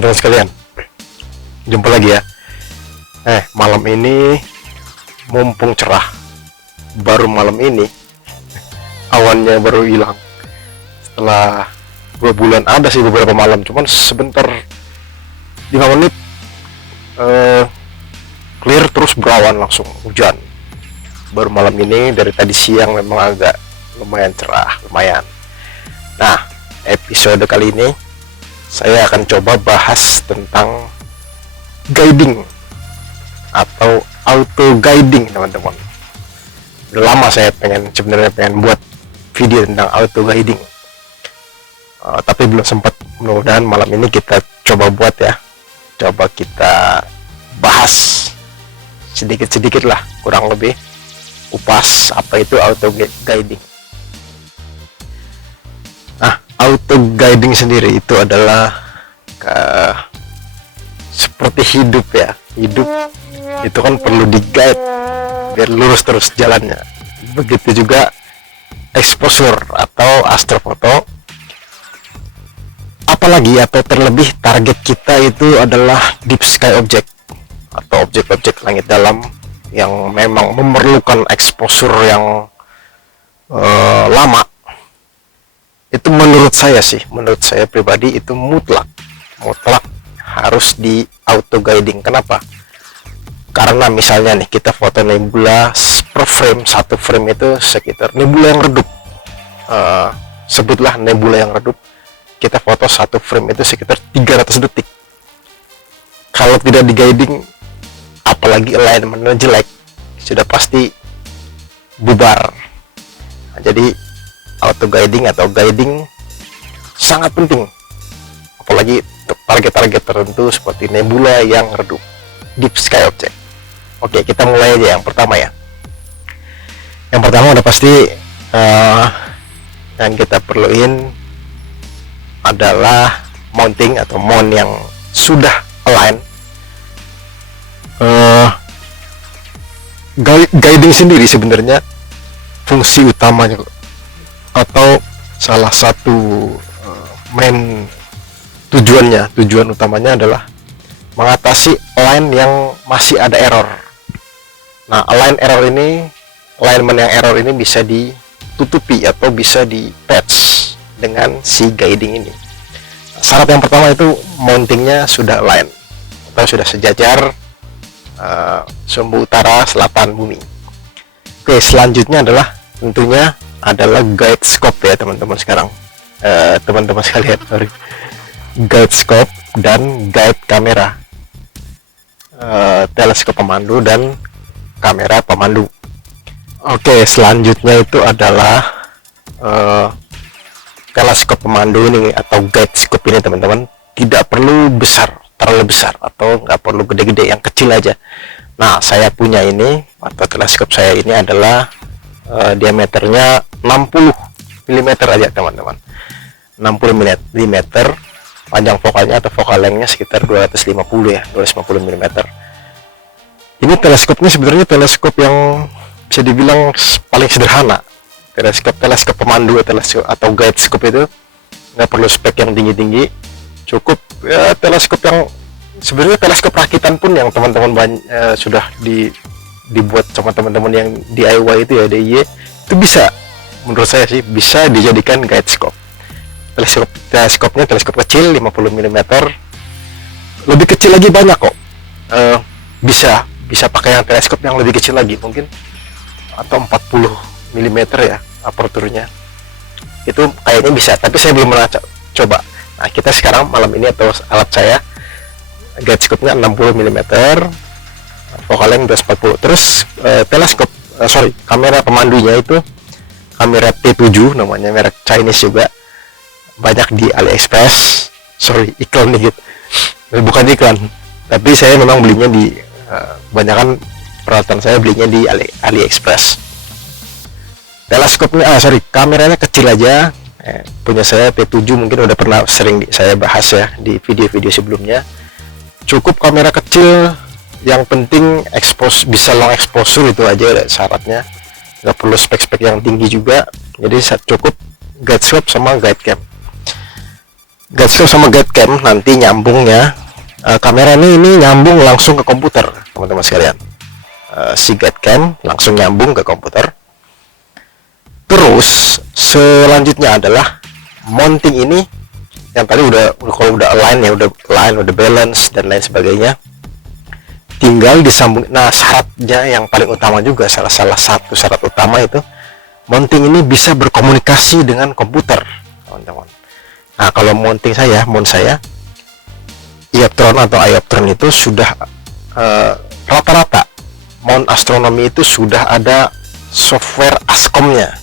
teman-teman sekalian, jumpa lagi ya. Malam ini mumpung cerah, baru malam ini awannya baru hilang. Setelah 2 bulan ada sih beberapa malam, cuman sebentar 5 menit clear terus berawan langsung hujan. Baru malam ini dari tadi siang memang agak lumayan cerah, lumayan. Nah, episode kali ini saya akan coba bahas tentang guiding atau auto guiding, teman-teman. Udah lama saya sebenarnya pengen buat video tentang auto guiding, tapi belum sempat. Mudah-mudahan malam ini kita coba buat ya, coba kita bahas sedikit-sedikit lah, kurang lebih kupas apa itu auto guiding. Nah, auto guiding sendiri itu adalah seperti hidup ya. Hidup itu kan perlu di guide biar lurus terus jalannya. Begitu juga exposure atau astrofoto, apalagi atau terlebih target kita itu adalah deep sky object atau objek-objek langit dalam yang memang memerlukan exposure yang lama. Itu menurut saya pribadi itu mutlak harus di auto guiding. Kenapa? Karena misalnya nih kita foto nebula per frame, satu frame itu sekitar nebula yang redup, sebutlah nebula yang redup, kita foto satu frame itu sekitar 300 detik. Kalau tidak di guiding, apalagi alignment jelek, sudah pasti bubar. Nah, jadi auto guiding atau guiding sangat penting, apalagi untuk target-target tertentu seperti nebula yang redup, deep sky object. Oke, kita mulai aja yang pertama ya. Yang pertama udah pasti yang kita perluin adalah mounting atau mount yang sudah align. Guiding sendiri sebenarnya fungsi utamanya atau salah satu tujuan utamanya adalah mengatasi line yang masih ada error. Nah, alignment yang error ini bisa ditutupi atau bisa di patch dengan si guiding ini. Syarat yang pertama itu mountingnya sudah align atau sudah sejajar, sumbu utara selatan bumi. Oke, selanjutnya adalah tentunya adalah guide scope ya teman-teman sekalian, guide scope dan guide kamera, teleskop pemandu dan kamera pemandu. Oke, selanjutnya itu adalah teleskop pemandu ini atau guide scope ini teman-teman tidak perlu terlalu besar atau nggak perlu gede-gede, yang kecil aja. Nah, saya punya ini atau teleskop saya ini adalah diameternya 60 mm aja teman-teman, 60 mm, panjang vokalnya atau vokal lengthnya sekitar 250 mm. Ini teleskopnya sebenarnya teleskop yang bisa dibilang paling sederhana. Teleskop pemandu atau guide scope itu nggak perlu spek yang tinggi-tinggi, cukup ya teleskop yang sebenarnya teleskop rakitan pun yang teman-teman sudah dibuat sama teman-teman yang DIY itu ya, DIY itu bisa, menurut saya sih bisa dijadikan guide scope. Teleskopnya teleskop kecil 50 mm, lebih kecil lagi banyak kok, bisa pakai yang teleskop yang lebih kecil lagi mungkin, atau 40 mm ya aperturnya, itu kayaknya bisa, tapi saya belum pernah coba. Nah, kita sekarang malam ini atau alat saya guide scope-nya 60 mm, vokal length 240. Terus kamera pemandunya itu kamera T7 namanya, merek Chinese juga, banyak di AliExpress. Iklan nih gitu, bukan iklan, tapi saya memang belinya di kebanyakan peralatan saya belinya di AliExpress. Teleskopnya kameranya kecil aja, punya saya T7, mungkin udah pernah sering saya bahas ya di video-video sebelumnya. Cukup kamera kecil, yang penting bisa long exposure, itu aja syaratnya, nggak perlu spek-spek yang tinggi juga. Jadi cukup guide scope sama guide cam. guide scope sama guide cam nanti nyambungnya, kamera ini nyambung langsung ke komputer teman-teman sekalian. Si guide cam langsung nyambung ke komputer. Terus selanjutnya adalah mounting ini yang tadi kalau udah align ya, udah balance dan lain sebagainya, tinggal disambung. Nah, syaratnya yang paling utama juga, salah satu syarat utama itu mounting ini bisa berkomunikasi dengan komputer teman-teman. Nah, kalau mount saya Ioptron atau Ioptron itu sudah rata-rata mount astronomi itu sudah ada software ASCOM-nya.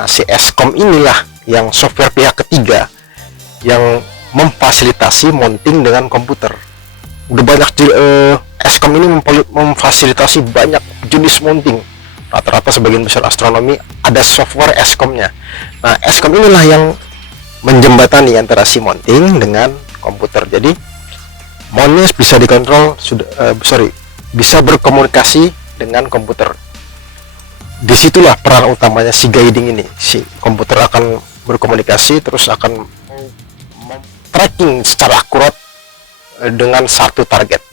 Nah, si ASCOM inilah yang software pihak ketiga yang memfasilitasi mounting dengan komputer. Udah banyak ASCOM ini memfasilitasi banyak jenis mounting. Rata-rata sebagian besar astronomi ada software ASCOM-nya. Nah, ASCOM inilah yang menjembatani antara si mounting dengan komputer. Jadi mountnya bisa dikontrol, bisa berkomunikasi dengan komputer. Disitulah peran utamanya si guiding ini. Si komputer akan berkomunikasi, terus akan tracking secara akurat dengan satu target,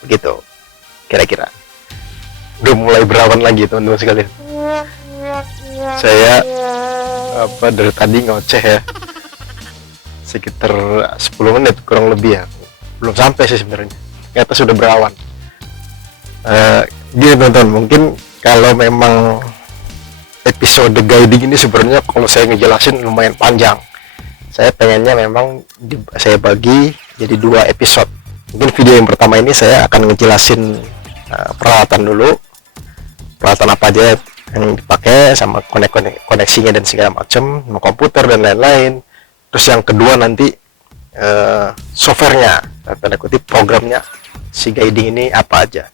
begitu kira-kira. Udah mulai berawan lagi teman-teman sekalian. Saya dari tadi ngoceh ya, sekitar 10 menit kurang lebih ya, belum sampai sih sebenarnya, ternyata sudah berawan. Gini teman-teman, mungkin kalau memang episode guiding ini sebenarnya kalau saya ngejelasin lumayan panjang. Saya pengennya memang saya bagi jadi 2 episode. Mungkin video yang pertama ini saya akan ngejelasin peralatan dulu, peralatan apa aja yang dipakai sama koneksinya dan segala macam, sama komputer dan lain-lain. Terus yang kedua nanti softwarenya, tanda kutip programnya si guiding ini apa aja.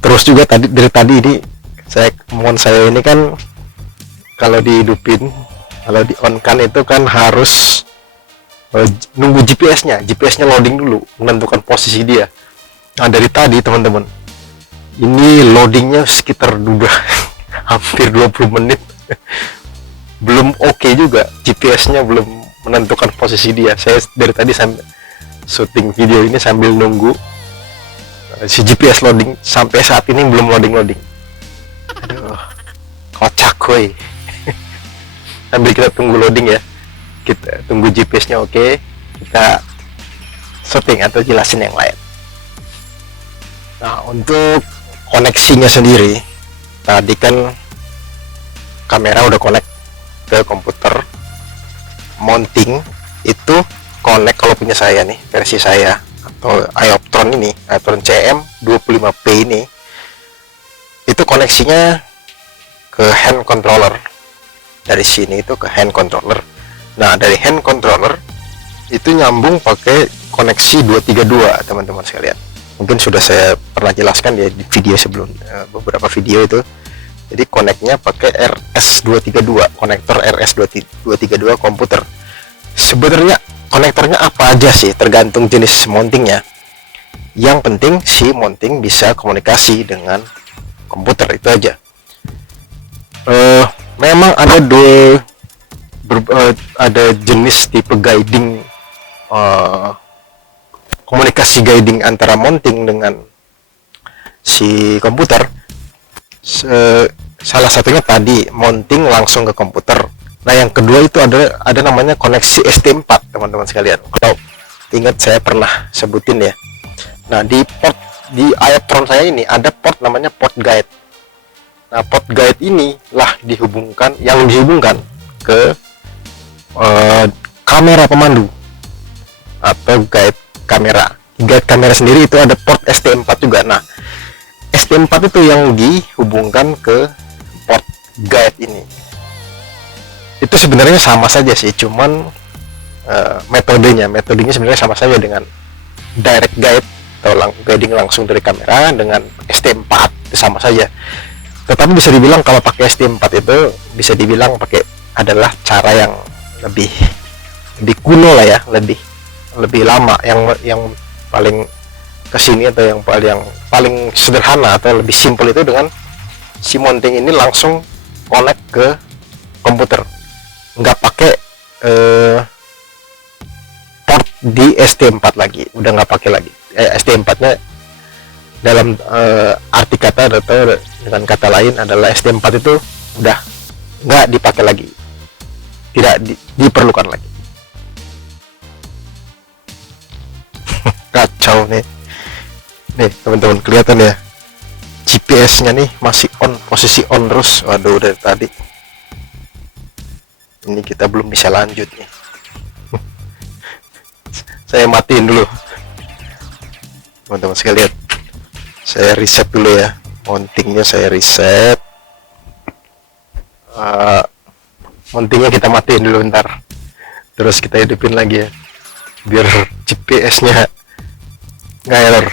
Terus juga dari tadi ini saya ini kan kalau dihidupin, kalau di on kan itu kan harus nunggu GPS-nya loading dulu, menentukan posisi dia. Nah, dari tadi teman-teman, ini loadingnya sekitar udah hampir 20 menit belum oke juga, GPS-nya belum menentukan posisi dia. Saya dari tadi sambil syuting video ini sambil nunggu si GPS loading, sampai saat ini belum loading. Aduh, kocak woy. Sambil kita tunggu loading ya, kita tunggu GPS-nya oke, kita syuting atau jelasin yang lain. Nah, untuk koneksinya sendiri, tadi kan kamera udah connect ke komputer. Mounting itu connect, kalau punya saya nih, versi saya atau Ioptron ini, Ioptron CM25P ini, itu koneksinya ke hand controller. Dari sini itu ke hand controller. Nah, dari hand controller itu nyambung pakai koneksi 232 teman-teman sekalian. Mungkin sudah saya pernah jelaskan ya di video sebelum, beberapa video itu. Jadi koneknya pakai RS232, konektor RS232 komputer. Sebenarnya konektornya apa aja sih, tergantung jenis mountingnya. Yang penting si mounting bisa komunikasi dengan komputer, itu aja. Memang ada ada jenis tipe guiding, komunikasi guiding antara mounting dengan si komputer. Salah satunya tadi mounting langsung ke komputer. Nah, yang kedua itu ada namanya koneksi ST4 teman-teman sekalian. Kalau ingat saya pernah sebutin ya. Nah, di Ioptron saya ini ada port namanya port guide. Nah, port guide ini lah dihubungkan ke kamera pemandu atau guide kamera. Guide kamera sendiri itu ada port ST4 juga. Nah, ST4 itu yang dihubungkan ke port guide ini. Itu sebenarnya sama saja sih, cuman metodenya sebenarnya sama saja dengan direct guide atau guiding langsung dari kamera dengan ST4, itu sama saja. Tetapi bisa dibilang kalau pakai ST4 itu bisa dibilang adalah cara yang lebih kuno lah ya, lebih lama, yang paling kesini atau yang paling sederhana atau lebih simpel itu dengan si mounting ini langsung connect ke komputer. nggak pakai port di ST4 lagi, udah nggak pakai lagi. ST4-nya dalam arti kata atau dengan kata lain adalah ST4 itu udah nggak dipakai lagi, tidak diperlukan lagi. Kacau nih teman-teman, kelihatan ya GPS-nya nih masih on, posisi on terus. Waduh, dari tadi ini kita belum bisa lanjut nih. Saya matiin dulu teman-teman sekalian, saya reset dulu ya, mountingnya saya reset. Mountingnya kita matiin dulu bentar, terus kita hidupin lagi ya, biar GPS-nya nggak error.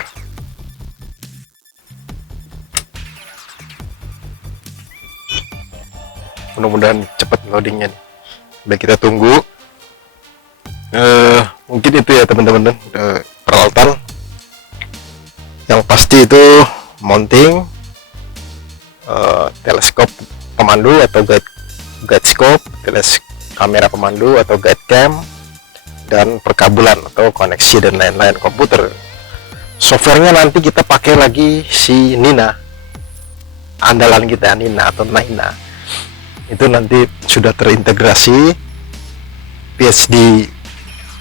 Mudah-mudahan cepat loadingnya nih. Udah, kita tunggu. Mungkin itu ya teman-teman, peralatan yang pasti itu mounting, teleskop pemandu atau guide scope, kamera pemandu atau guide cam, dan perkabelan atau koneksi dan lain-lain komputer. Softwarenya nanti kita pakai lagi si Nina, andalan kita, Nina atau Naina. Itu nanti sudah terintegrasi PSD.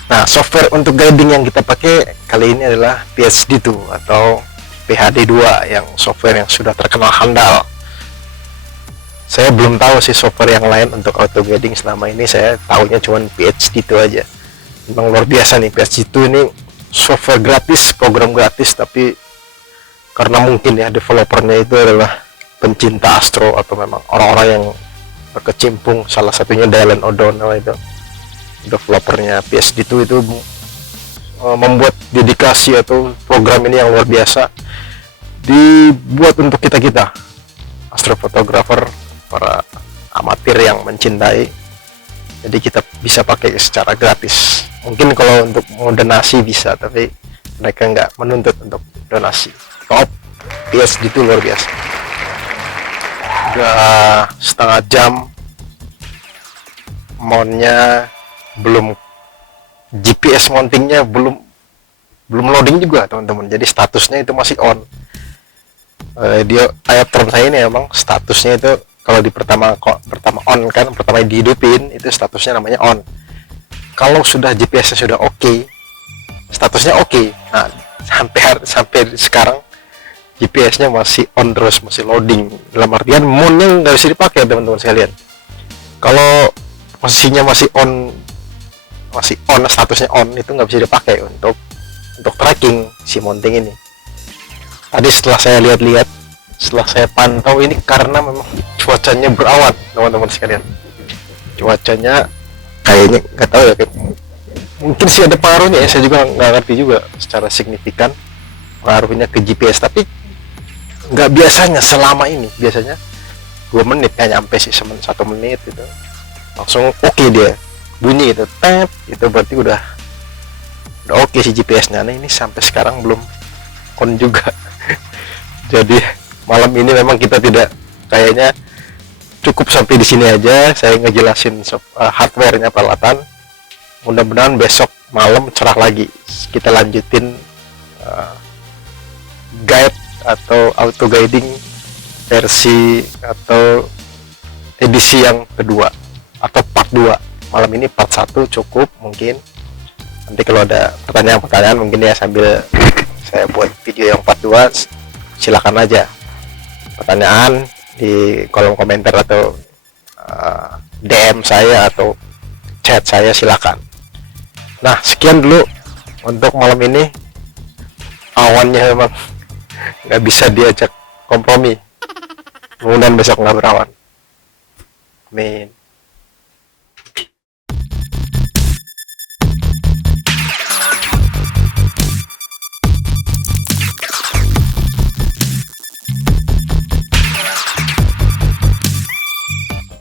Nah, software untuk guiding yang kita pakai kali ini adalah PSD2 atau PHD2, yang software yang sudah terkenal handal. Saya belum tahu sih software yang lain untuk auto guiding, selama ini saya tahunya cuma PSD2 aja. Memang luar biasa nih PSD2 ini, software gratis, program gratis, tapi karena mungkin ya developernya itu adalah pencinta astro atau memang orang-orang yang berkecimpung, salah satunya Dylan O'Donnell itu developernya PSD2 itu membuat dedikasi atau program ini yang luar biasa, dibuat untuk kita astrofotografer, para amatir yang mencintai. Jadi kita bisa pakai secara gratis. Mungkin kalau untuk mau donasi bisa, tapi mereka nggak menuntut untuk donasi. Top, PSD2 luar biasa. Udah setengah jam, mountnya belum, GPS mountingnya belum loading juga teman-teman. Jadi statusnya itu masih on. Dia iOptron saya ini emang statusnya itu kalau di pertama on kan, pertama dihidupin itu statusnya namanya on. Kalau sudah GPS-nya sudah oke, statusnya oke. Nah, sampai sekarang GPS-nya masih on terus, masih loading. Dalam artian mount-nya nggak bisa dipakai teman-teman sekalian. Kalau posisinya masih on, statusnya on, itu nggak bisa dipakai untuk tracking si mounting ini. Tadi setelah saya lihat-lihat, setelah saya pantau ini, karena memang cuacanya berawan teman-teman sekalian. Cuacanya kayaknya nggak tahu ya, mungkin sih ada pengaruhnya ya, saya juga nggak ngerti juga secara signifikan pengaruhnya ke GPS. Tapi nggak biasanya selama ini, biasanya 2 menit ya nyampe sih, 1 menit itu langsung oke dia bunyi itu tap, itu berarti udah oke si GPS-nya. Nah, ini sampai sekarang belum on juga. Jadi malam ini memang kita tidak, kayaknya cukup sampai di sini aja. Saya ngejelasin hardware-nya, peralatan. Mudah-mudahan besok malam cerah lagi, kita lanjutin guide atau auto guiding versi atau edisi yang kedua atau part 2. Malam ini part 1 cukup mungkin. Nanti kalau ada pertanyaan-pertanyaan mungkin ya sambil saya buat video yang part 2, silakan aja pertanyaan di kolom komentar atau DM saya atau chat saya, silakan. Nah, sekian dulu untuk malam ini. Awannya memang nggak bisa diajak kompromi. Mudah-mudahan besok nggak berawan. Amin.